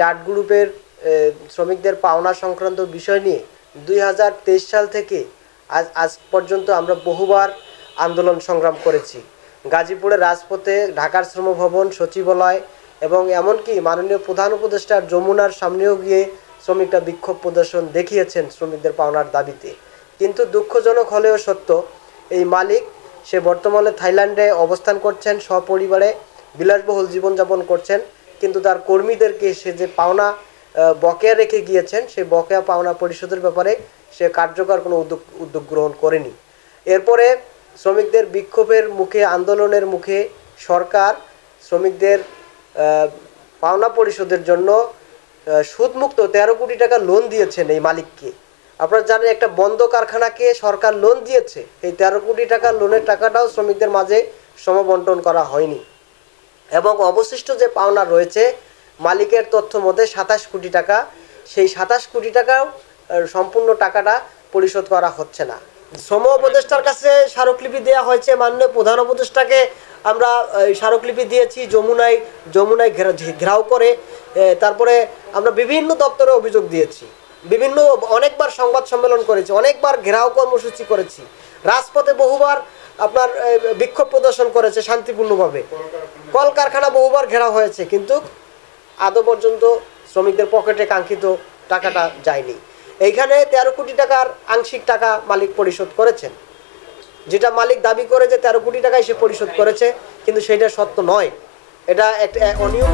ডাট গ্রুপের শ্রমিকদের পাওনা সংক্রান্ত বিষয় নিয়ে 2023 সাল থেকে আজ পর্যন্ত আমরা বহুবার আন্দোলন সংগ্রাম করেছি। গাজীপুরের রাজপথে, ঢাকার শ্রমভবন, সচিবালয় এবং এমনকি মাননীয় প্রধান উপদেষ্টার যমুনার সামনেও গিয়ে শ্রমিকরা বিক্ষোভ প্রদর্শন দেখিয়েছেন শ্রমিকদের পাওনার দাবিতে। কিন্তু দুঃখজনক হলেও সত্য, এই মালিক সে বর্তমানে থাইল্যান্ডে অবস্থান করছেন, সপরিবারে বিলাসবহুল জীবনযাপন করছেন, কিন্তু তার কর্মীদেরকে সে যে পাওনা বকেয়া রেখে গিয়েছেন সেই বকেয়া পাওনা পরিশোধের ব্যাপারে সে কার্যকর কোনো উদ্যোগ গ্রহণ করেনি। এরপরে শ্রমিকদের বিক্ষোভের মুখে, আন্দোলনের মুখে সরকার শ্রমিকদের পাওনা পরিশোধের জন্য সুদমুক্ত 13 কোটি টাকা লোন দিয়েছেন এই মালিককে। আপনারা জানেন একটা বন্ধ কারখানাকে সরকার লোন দিয়েছে, এই 13 কোটি টাকা লোনের টাকাটাও শ্রমিকদের মাঝে সমবন্টন করা হয়নি এবং অবশিষ্ট যে পাওনা রয়েছে মালিকের তথ্য মতে 27 কোটি টাকা, সেই 27 কোটি টাকাও সম্পূর্ণ টাকাটা পরিশোধ করা হচ্ছে না। শ্রম উপদেষ্টার কাছে স্মারকলিপি দেওয়া হয়েছে, মাননীয় প্রধান উপদেষ্টাকে আমরা স্মারকলিপি দিয়েছি, যমুনায় ঘেরাও করে। তারপরে আমরা বিভিন্ন দপ্তরে অভিযোগ দিয়েছি, অনেকবার সংবাদ সম্মেলন করেছি, অনেকবার ঘেরাও কর্মসূচি করেছি, রাজপথে বহুবার আপনার বিক্ষোভ প্রদর্শন করেছে শান্তিপূর্ণভাবে, কলকারখানা বহুবার ঘেরাও হয়েছে, কিন্তু আদৌ পর্যন্ত শ্রমিকদের পকেটে কাঙ্ক্ষিত টাকাটা যায়নি। এইখানে 13 কোটি টাকার আংশিক টাকা মালিক পরিশোধ করেছেন, যেটা মালিক দাবি করে যে 13 কোটি টাকায় সে পরিশোধ করেছে, কিন্তু সেটা সত্য নয়, এটা একটা অনিয়ম।